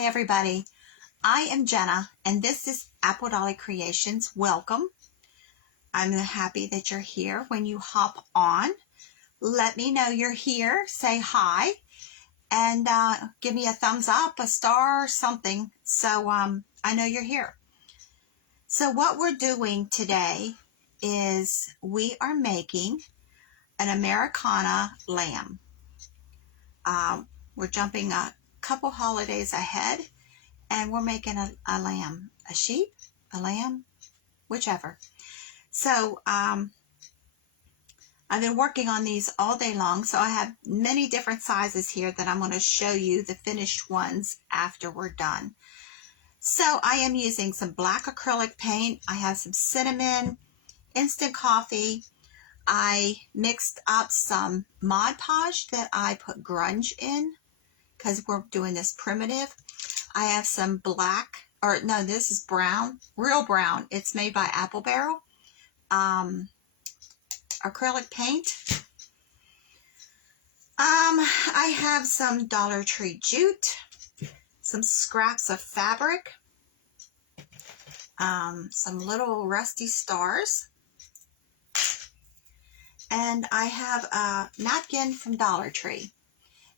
Hi everybody, I am Jenna and this is Apple Dolly Creations. Welcome. I'm happy that you're here. When you hop on, let me know you're here, say hi, and give me a thumbs up, a star, or something, so I know you're here. So what we're doing today is we are making an Americana lamb. We're jumping a couple holidays ahead. And we're making a lamb, a sheep, a lamb, whichever. So I've been working on these all day long. So I have many different sizes here that I'm going to show you the finished ones after we're done. So I am using some black acrylic paint. I have some cinnamon, instant coffee. I mixed up some Mod Podge that I put grunge in because we're doing this primitive. I have some black, or no, this is brown, real brown. It's made by Apple Barrel. Acrylic paint. I have some Dollar Tree jute, some scraps of fabric, some little rusty stars, and I have a napkin from Dollar Tree.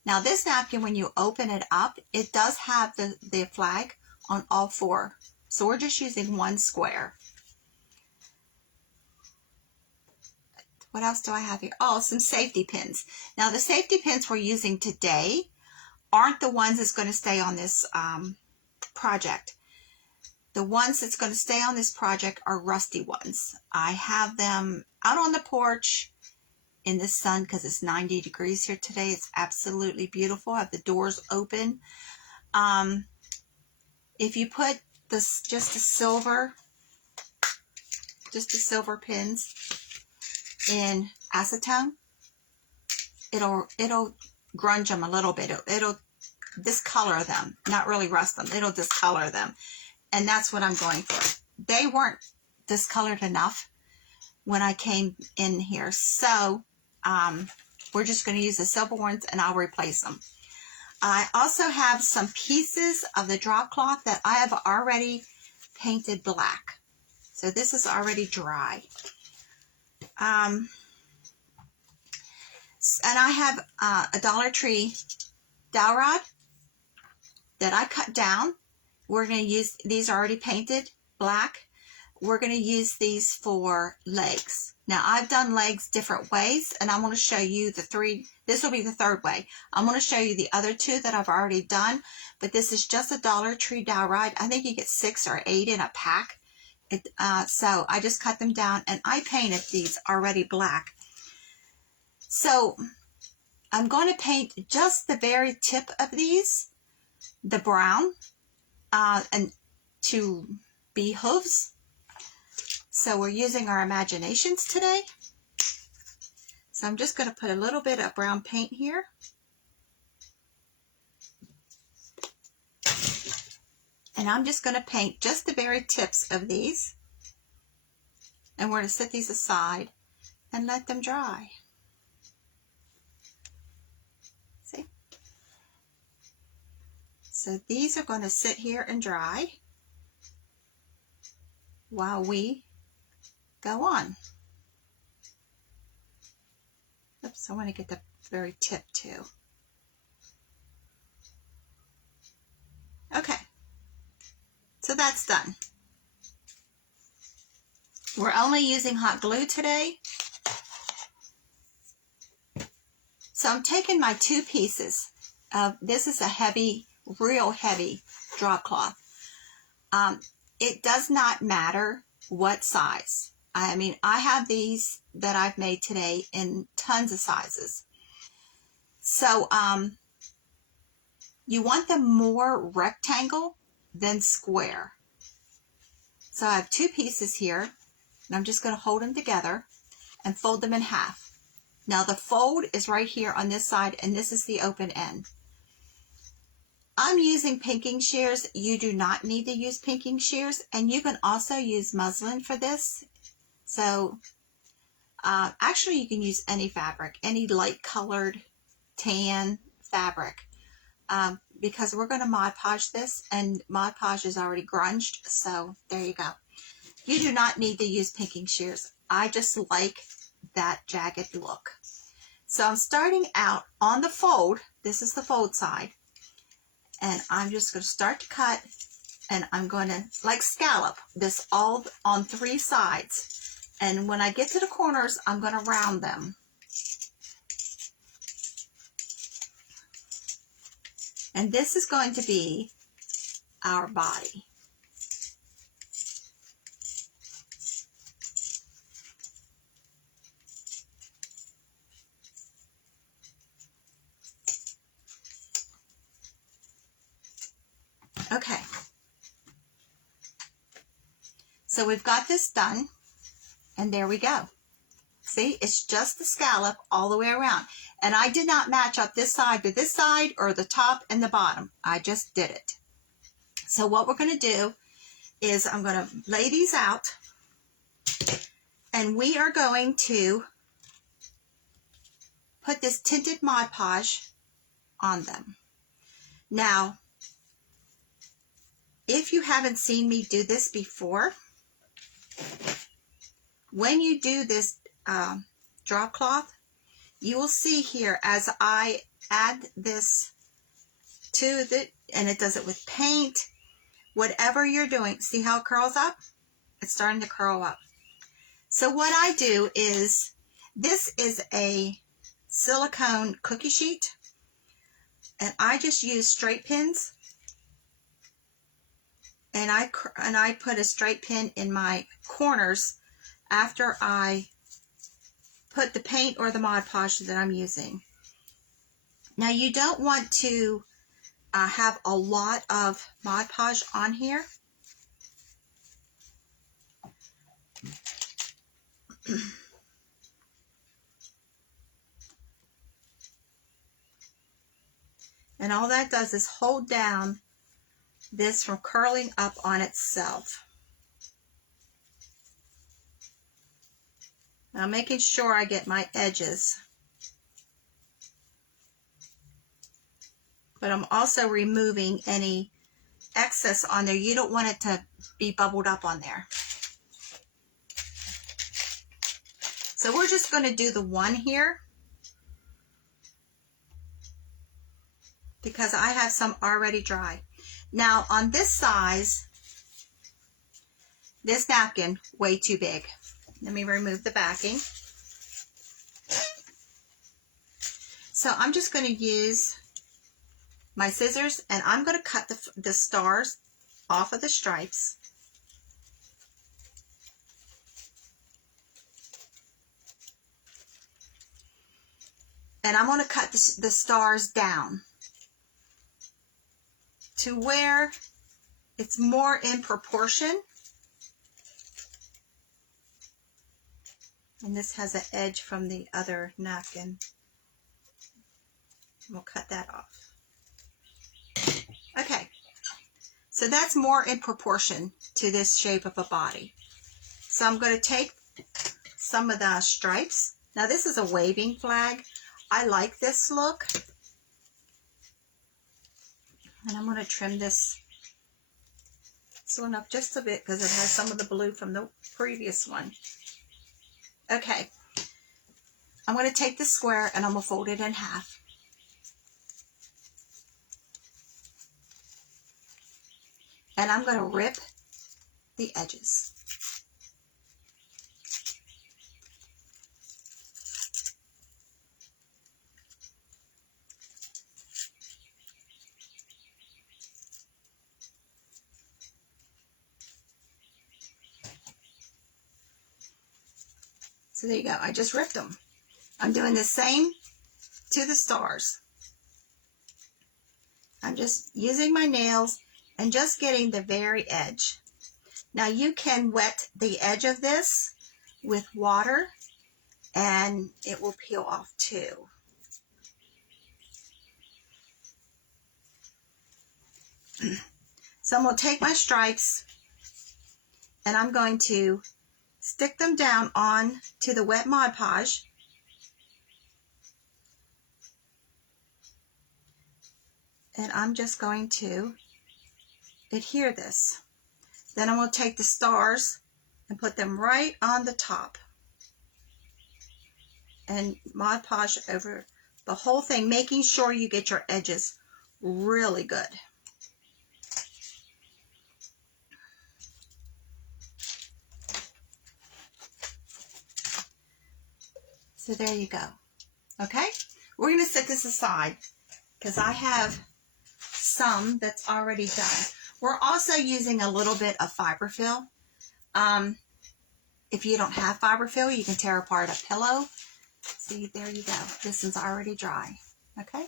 Now this napkin, when you open it up, it does have the flag on all four. So we're just using one square. What else do I have here? Oh, some safety pins. Now the safety pins we're using today aren't the ones that's going to stay on this project. The ones that's going to stay on this project are rusty ones. I have them out on the porch in the sun because it's 90 degrees here today. It's absolutely beautiful. I have the doors open. If you put this just a silver pins in acetone, it'll grunge them a little bit. It'll discolor them, not really rust them. It'll discolor them, and that's what I'm going for. They weren't discolored enough when I came in here, so we're just going to use the silver ones, and I'll replace them. I also have some pieces of the drop cloth that I have already painted black. So this is already dry. And I have a Dollar Tree dowel rod that I cut down. We're going to use, these are already painted black. We're going to use these for legs. Now I've done legs different ways, and I'm going to show you the three. This will be the third way. I'm going to show you the other two that I've already done, but this is just a Dollar Tree dowel rod. I think you get 6 or 8 in a pack. So I just cut them down, and I painted these already black. So I'm going to paint just the very tip of these, the brown, and to be hooves. So we're using our imaginations today. So I'm just going to put a little bit of brown paint here. And I'm just going to paint just the very tips of these. And we're going to set these aside and let them dry. See? So these are going to sit here and dry while we go on. Oops, I want to get the very tip too. Okay, so that's done. We're only using hot glue today. So I'm taking my two pieces of, this is a heavy, real heavy drop cloth. It does not matter what size. I mean, I have these that I've made today in tons of sizes. So you want them more rectangle than square. So I have two pieces here, and I'm just going to hold them together and fold them in half. Now the fold is right here on this side, and this is the open end. I'm using pinking shears. You do not need to use pinking shears, and you can also use muslin for this. So actually you can use any fabric, any light colored tan fabric. because we're going to Mod Podge this, and Mod Podge is already grunged, so there you go. You do not need to use pinking shears. I just like that jagged look. So I'm starting out on the fold. This is the fold side. And I'm just going to start to cut, and I'm going to like scallop this all on 3 sides. And when I get to the corners, I'm going to round them. And this is going to be our body. Okay. So we've got this done, and there we go. See, it's just the scallop all the way around. And I did not match up this side to this side or the top and the bottom. I just did it. So what we're going to do is I'm going to lay these out, and we are going to put this tinted Mod Podge on them. Now, if you haven't seen me do this before, when you do this drop cloth, you will see here as I add this to the, and it does it with paint, whatever you're doing, see how it curls up? It's starting to curl up. So what I do is, this is a silicone cookie sheet, and I just use straight pins, and I put a straight pin in my corners after I put the paint or the Mod Podge that I'm using. Now you don't want to have a lot of Mod Podge on here. And all that does is hold down this from curling up on itself. Now making sure I get my edges. But I'm also removing any excess on there. You don't want it to be bubbled up on there. So we're just going to do the one here, because I have some already dry. Now on this size, this napkin, way too big. Let me remove the backing. So I'm just going to use my scissors, and I'm going to cut the stars off of the stripes. And I'm going to cut the stars down to where it's more in proportion. And this has an edge from the other napkin. We'll cut that off. Okay, so that's more in proportion to this shape of a body. So I'm going to take some of the stripes. Now this is a waving flag. I like this look. And I'm going to trim this one up just a bit because it has some of the blue from the previous one. Okay, I'm going to take this square and I'm going to fold it in half. And I'm going to rip the edges. So there you go. I just ripped them. I'm doing the same to the stars. I'm just using my nails and just getting the very edge. Now you can wet the edge of this with water and it will peel off too. So I'm going to take my stripes and I'm going to stick them down on to the wet Mod Podge. And I'm just going to adhere this. Then I'm going to take the stars and put them right on the top. And Mod Podge over the whole thing, making sure you get your edges really good. So there you go. Okay, we're going to set this aside because I have some that's already done. We're also using a little bit of fiberfill. If you don't have fiberfill, you can tear apart a pillow. See, there you go. This is already dry. Okay,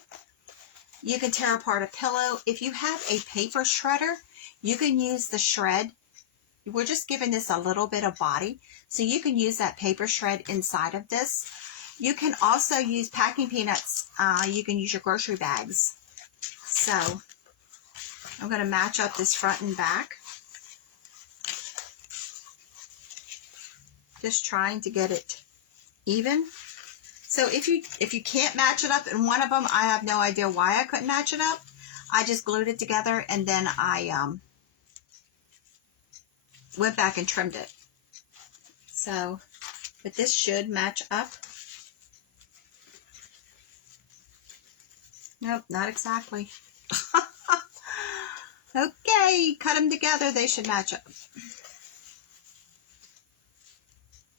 you can tear apart a pillow. If you have a paper shredder, you can use the shred. We're just giving this a little bit of body, so you can use that paper shred inside of this. You can also use packing peanuts. You can use your grocery bags. So I'm going to match up this front and back. Just trying to get it even. So if you can't match it up in one of them, I have no idea why I couldn't match it up. I just glued it together and then I went back and trimmed it. So, but this should match up. Nope, not exactly. Okay, cut them together. They should match up.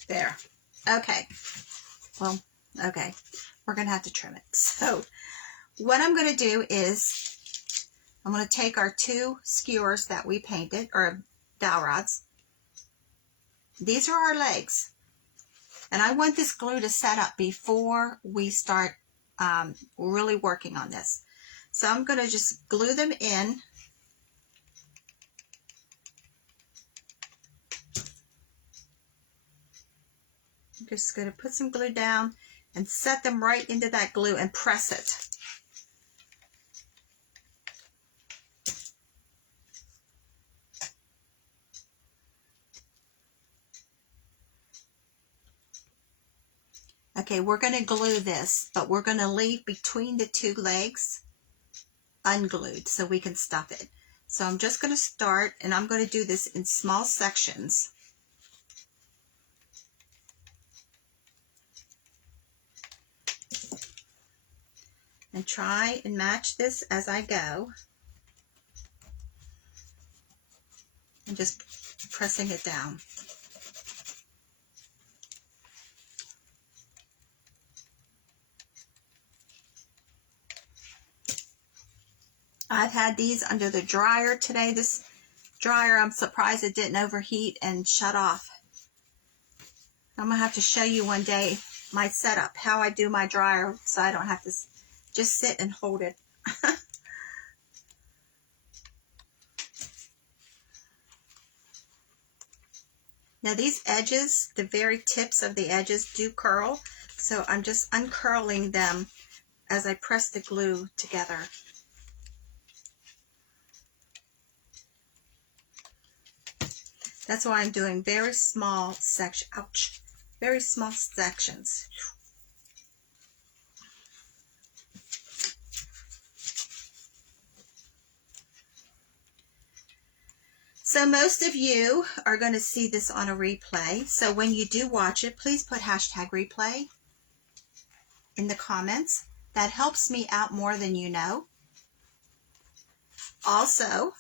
There. Okay. Well, okay. We're going to have to trim it. So, what I'm going to do is I'm going to take our 2 skewers that we painted, or dowel rods. These are our legs. And I want this glue to set up before we start really working on this. So I'm going to just glue them in. I'm just going to put some glue down and set them right into that glue and press it. Okay, we're going to glue this, but we're going to leave between the 2 legs unglued so we can stuff it. So I'm just going to start, and I'm going to do this in small sections. And try and match this as I go. And just pressing it down. I've had these under the dryer today. This dryer, I'm surprised it didn't overheat and shut off. I'm going to have to show you one day my setup, how I do my dryer, so I don't have to just sit and hold it. Now these edges, the very tips of the edges do curl, so I'm just uncurling them as I press the glue together. That's why I'm doing very small sections. Ouch. Very small sections. So most of you are going to see this on a replay. So when you do watch it, please put #replay in the comments. That helps me out more than you know. Also,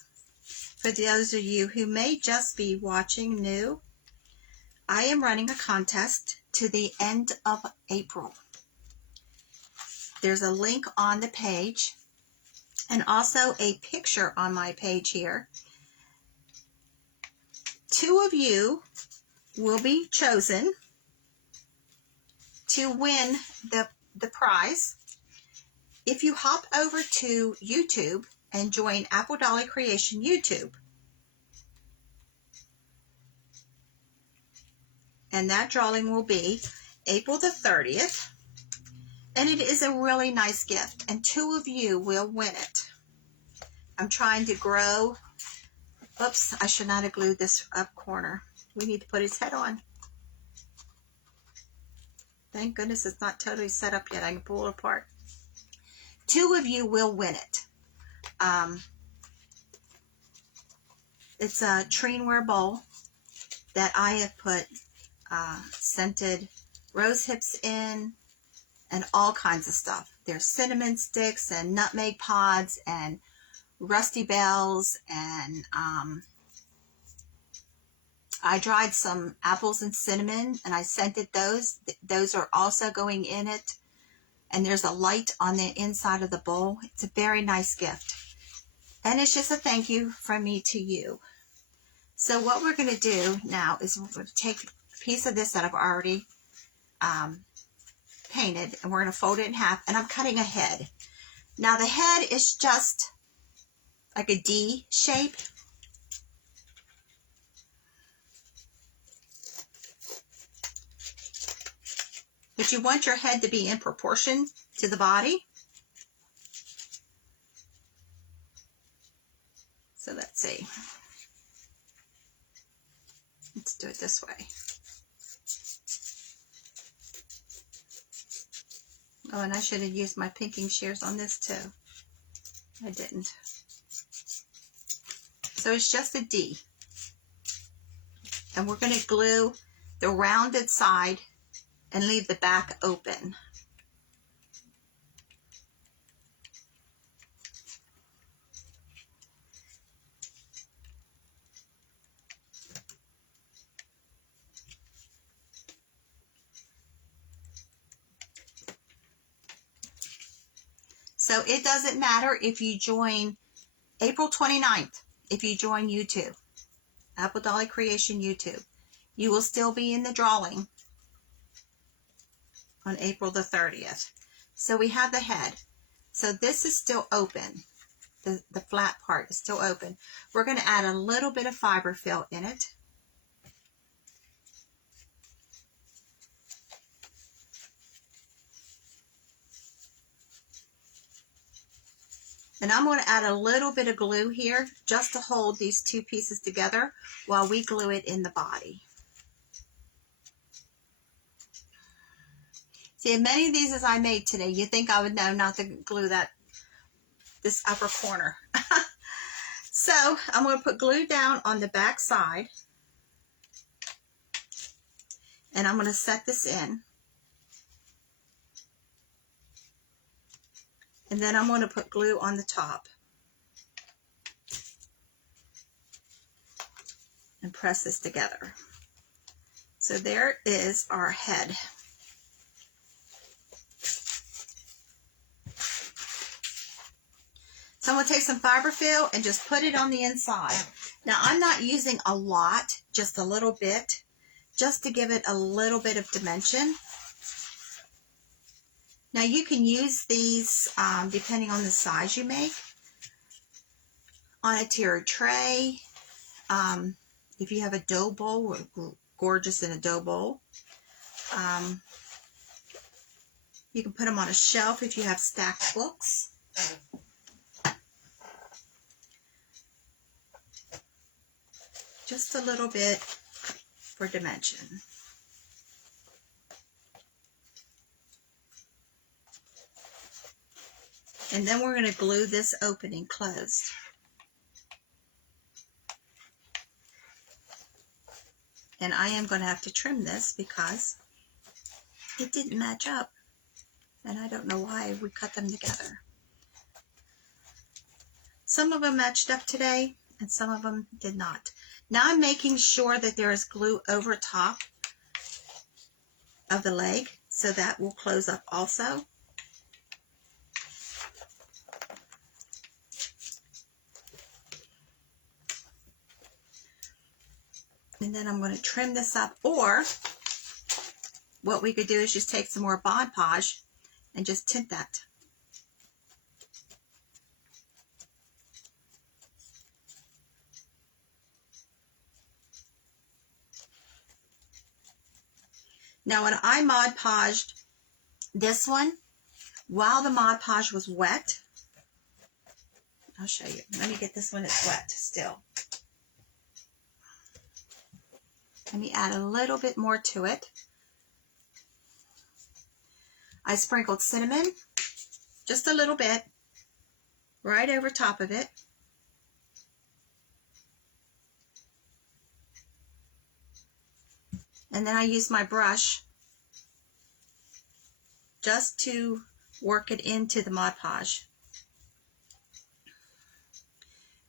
for those of you who may just be watching new, I am running a contest to the end of April. There's a link on the page and also a picture on my page here. 2 of you will be chosen to win the prize. If you hop over to YouTube and join Apple Dolly Creation YouTube, and that drawing will be April the 30th, and it is a really nice gift, and 2 of you will win it. I'm trying to grow. Oops, I should not have glued this up corner. We need to put his head on. Thank goodness it's not totally set up yet. I can pull it apart. 2 of you will win it. it's a Treenware bowl that I have put scented rose hips in and all kinds of stuff. There's cinnamon sticks and nutmeg pods and rusty bells, and I dried some apples and cinnamon and I scented those. Those are also going in it. And there's a light on the inside of the bowl. It's a very nice gift. And it's just a thank you from me to you. So what we're going to do now is we're going to take a piece of this that I've already painted, and we're going to fold it in half, and I'm cutting a head. Now the head is just like a D shape. But you want your head to be in proportion to the body. So let's see. Let's do it this way. Oh, and I should have used my pinking shears on this too. I didn't. So it's just a D. And we're going to glue the rounded side and leave the back open. So it doesn't matter if you join April 29th, if you join YouTube, Apple Dolly Creation YouTube, you will still be in the drawing on April the 30th. So we have the head. So this is still open. The flat part is still open. We're going to add a little bit of fiber fill in it. And I'm going to add a little bit of glue here just to hold these two pieces together while we glue it in the body. See, many of these as I made today, you think I would know not to glue this upper corner. So I'm going to put glue down on the back side, and I'm going to set this in. And then I'm going to put glue on the top and press this together. So there is our head. So I'm going to take some fiber fill and just put it on the inside. Now I'm not using a lot, just a little bit, just to give it a little bit of dimension. Now you can use these depending on the size you make on a tiered tray. If you have a dough bowl, gorgeous in a dough bowl. You can put them on a shelf if you have stacked books. Just a little bit for dimension. And then we're going to glue this opening closed. And I am going to have to trim this because it didn't match up. And I don't know why we cut them together. Some of them matched up today and some of them did not. Now I'm making sure that there is glue over top of the leg, so that will close up also. And then I'm going to trim this up, or what we could do is just take some more Mod Podge and just tint that. Now when I Mod Podged this one, while the Mod Podge was wet, I'll show you. Let me get this one that's wet still. Let me add a little bit more to it. I sprinkled cinnamon, just a little bit, right over top of it. And then I use my brush just to work it into the Mod Podge.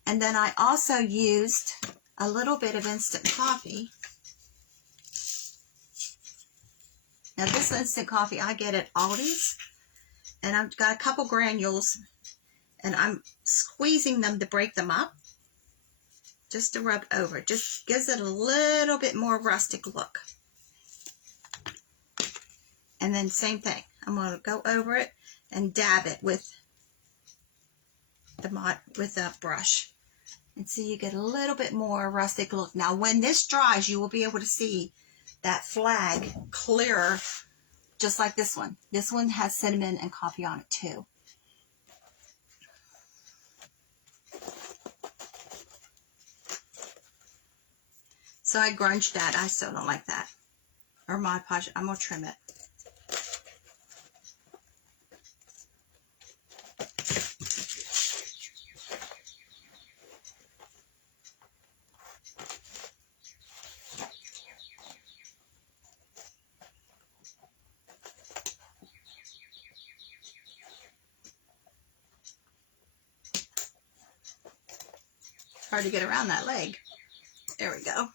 And then I also used a little bit of instant coffee. Now this instant coffee I get at Aldi's, and I've got a couple granules, and I'm squeezing them to break them up, just to rub over. Just gives it a little bit more rustic look. And then same thing, I'm going to go over it and dab it with the brush. And so you get a little bit more rustic look. Now when this dries, you will be able to see that flag clearer, just like this one. This one has cinnamon and coffee on it too. So I grunged that. I still don't like that. Or Mod Podge. I'm going to trim it. Hard to get around that leg. There we go.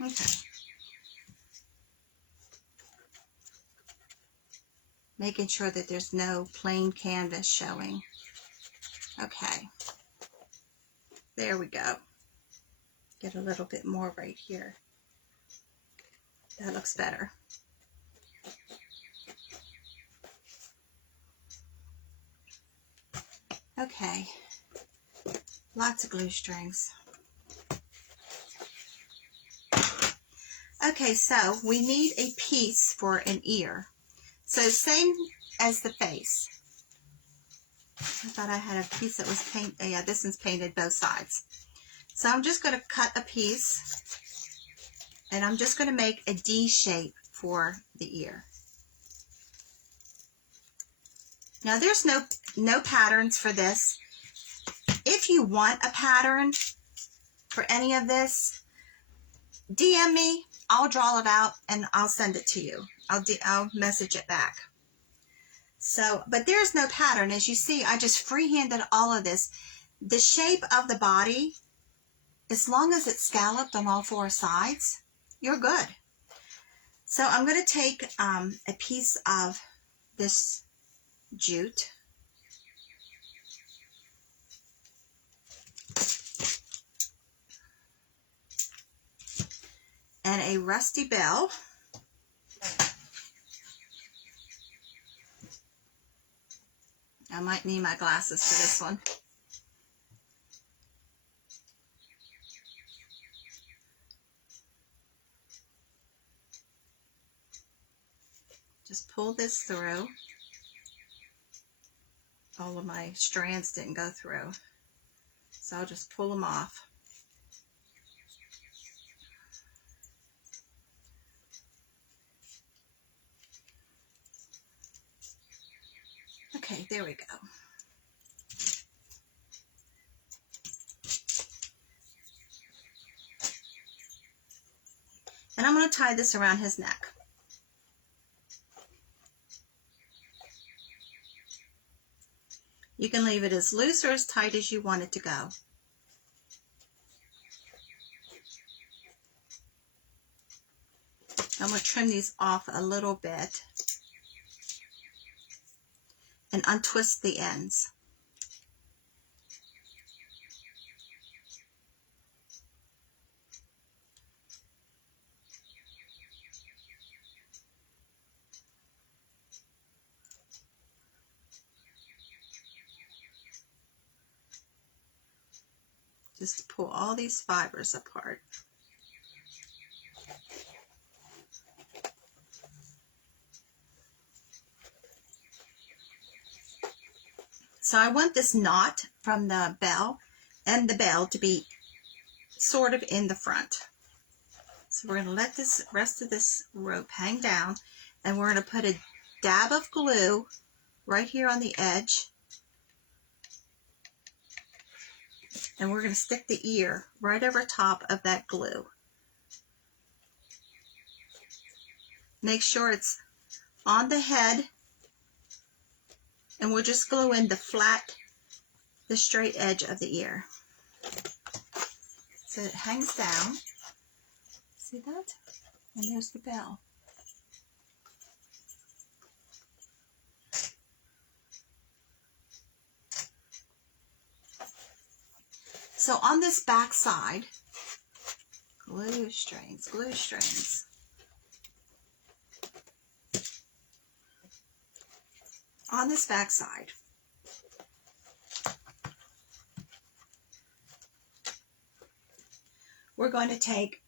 Okay. Making sure that there's no plain canvas showing. Okay. There we go. Get a little bit more right here. That looks better. Okay. Lots of glue strings. Okay, so we need a piece for an ear. So same as the face. I thought I had a piece that was painted. Yeah, this one's painted both sides. So I'm just going to cut a piece, and I'm just going to make a D shape for the ear. Now there's no patterns for this. If you want a pattern for any of this, DM me. I'll draw it out and I'll send it to you. I'll message it back. So, but there's no pattern. As you see, I just freehanded all of this. The shape of the body, as long as it's scalloped on all four sides, you're good. So I'm going to take a piece of this jute. And a rusty bell. I might need my glasses for this one. Just pull this through. All of my strands didn't go through, so I'll just pull them off. Okay, there we go. And I'm going to tie this around his neck. You can leave it as loose or as tight as you want it to go. I'm going to trim these off a little bit and untwist the ends. Just pull all these fibers apart. So I want this knot from the bell and the bell to be sort of in the front. So we're going to let this rest of this rope hang down, and we're going to put a dab of glue right here on the edge, and we're going to stick the ear right over top of that glue. Make sure it's on the head, and we'll just glue in the straight edge of the ear. So it hangs down. See that? And there's the bell. So on this back side, glue strings, glue strings. On this back side, we're going to take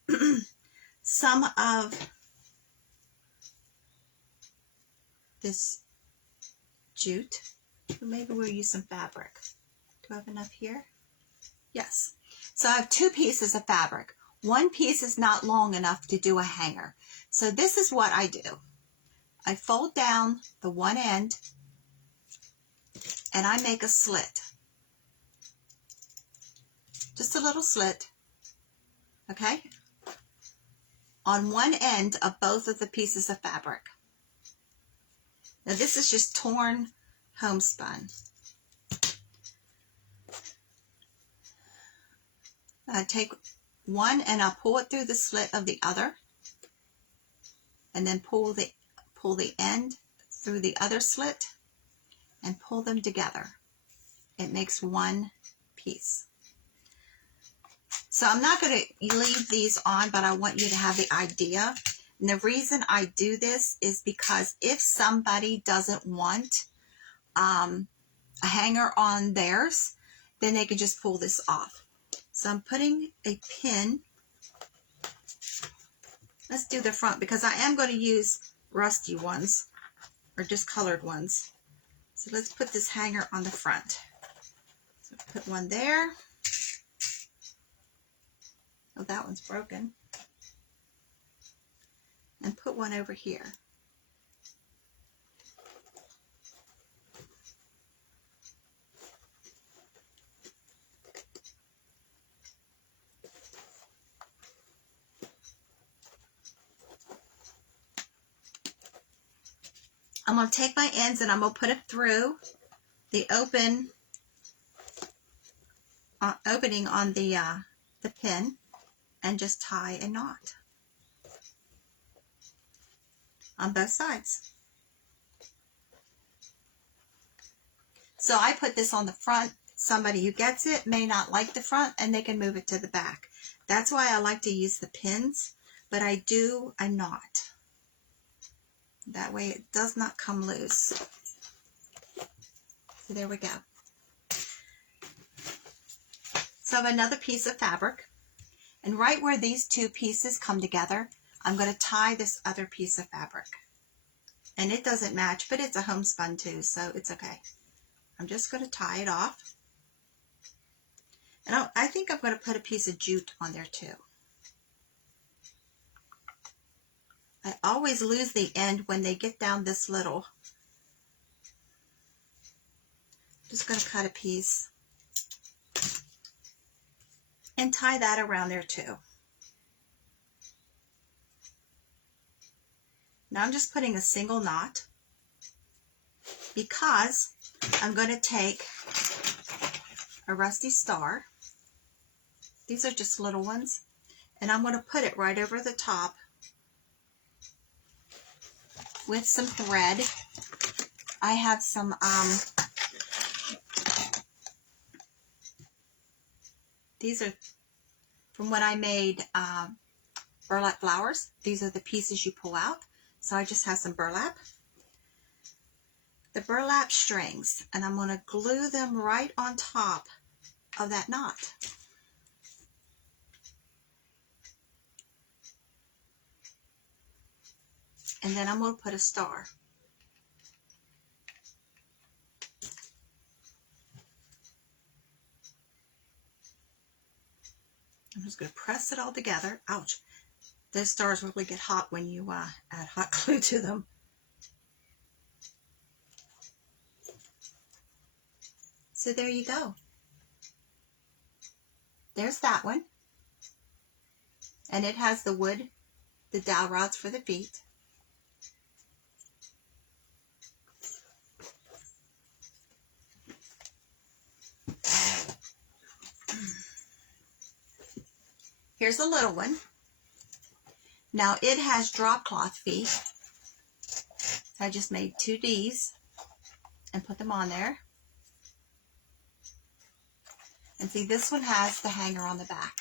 some of this jute. Maybe we'll use some fabric. Do I have enough here? Yes. So I have 2 pieces of fabric. One piece is not long enough to do a hanger. So this is what I do. I fold down the one end and I make a slit. Just a little slit. Okay? On one end of both of the pieces of fabric. Now this is just torn homespun. I take one and I'll pull it through the slit of the other, and then pull the end through the other slit and pull them together. It makes one piece. So I'm not going to leave these on, but I want you to have the idea. And the reason I do this is because if somebody doesn't want a hanger on theirs, then they can just pull this off. So I'm putting a pin. Let's do the front because I am going to use rusty ones or just colored ones. So let's put this hanger on the front. So put one there. Oh, that one's broken. And put one over here. I'm going to take my ends and I'm going to put it through the opening on the pin and just tie a knot on both sides. So I put this on the front. Somebody who gets it may not like the front and they can move it to the back. That's why I like to use the pins, but I do a knot. That way it does not come loose. So there we go. So I have another piece of fabric, and right where these 2 pieces come together, I'm going to tie this other piece of fabric. And it doesn't match, but it's a homespun too, so it's okay. I'm just going to tie it off. And I think I'm going to put a piece of jute on there too. I always lose the end when they get down this little. I'm just going to cut a piece and tie that around there too. Now I'm just putting a single knot because I'm going to take a rusty star. These are just little ones, and I'm going to put it right over the top with some thread. I have some these are from when I made burlap flowers. These are the pieces you pull out. So I just have some burlap. The burlap strings, and I'm going to glue them right on top of that knot. And then I'm going to put a star. press it all together. Ouch. Those stars really get hot when you add hot glue to them. So there you go. There's that one. And it has the wood, the dowel rods for the feet. Here's a little one. Now it has drop cloth feet. So I just made 2 Ds and put them on there. And see, this one has the hanger on the back.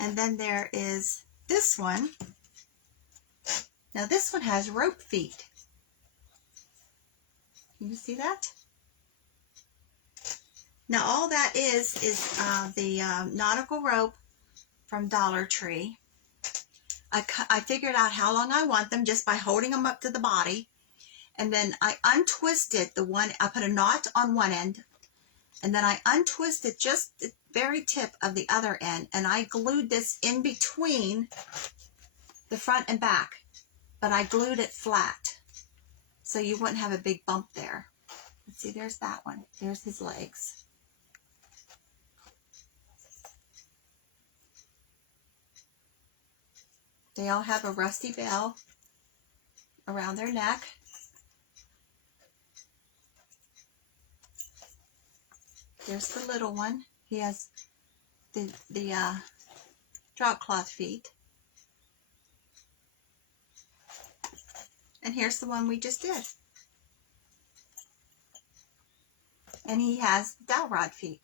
And then there is this one. Now this one has rope feet. Can you see that? Now all that is the nautical rope from Dollar Tree. I figured out how long I want them just by holding them up to the body. And then I untwisted the one, I put a knot on one end, and then I untwisted just the very tip of the other end, and I glued this in between the front and back, but I glued it flat so you wouldn't have a big bump there. Let's see, there's that one. There's his legs. They all have a rusty bell around their neck. There's the little one. He has the drop cloth feet. And here's the one we just did. And he has dowel rod feet.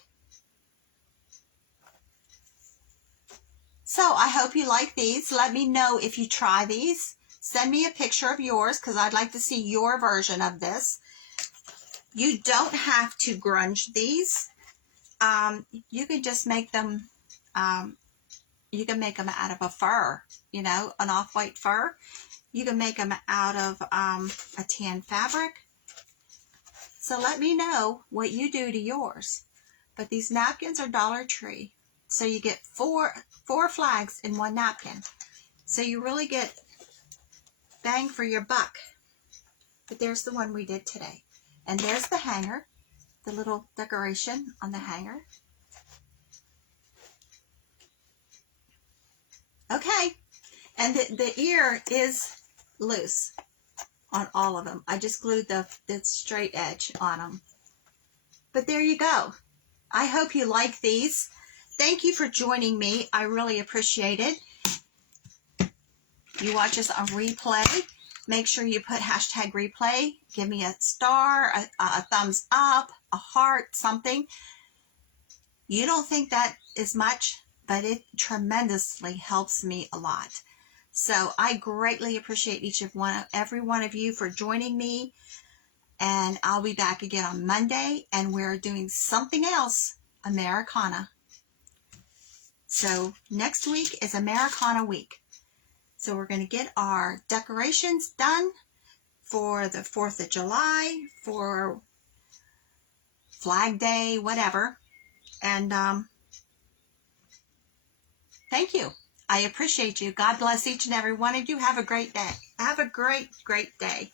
So I hope you like these. Let me know if you try these. Send me a picture of yours because I'd like to see your version of this. You don't have to grunge these. You can just make them, you can make them out of a fur, you know, an off-white fur. You can make them out of a tan fabric. So let me know what you do to yours. But these napkins are Dollar Tree. So you get four flags in one napkin. So you really get bang for your buck. But there's the one we did today. And there's the hanger, the little decoration on the hanger. Okay. And the ear is loose on all of them. I just glued the straight edge on them. But there you go. I hope you like these. Thank you for joining me. I really appreciate it. You watch us on replay. Make sure you put hashtag replay. Give me a star, a thumbs up, a heart, something. You don't think that is much, but it tremendously helps me a lot. So I greatly appreciate every one of you for joining me. And I'll be back again on Monday, and we're doing something else, Americana. So next week is Americana week. So we're going to get our decorations done for the 4th of July, for Flag Day, whatever. And thank you. I appreciate you. God bless each and every one of you. Have a great day. Have a great, great day.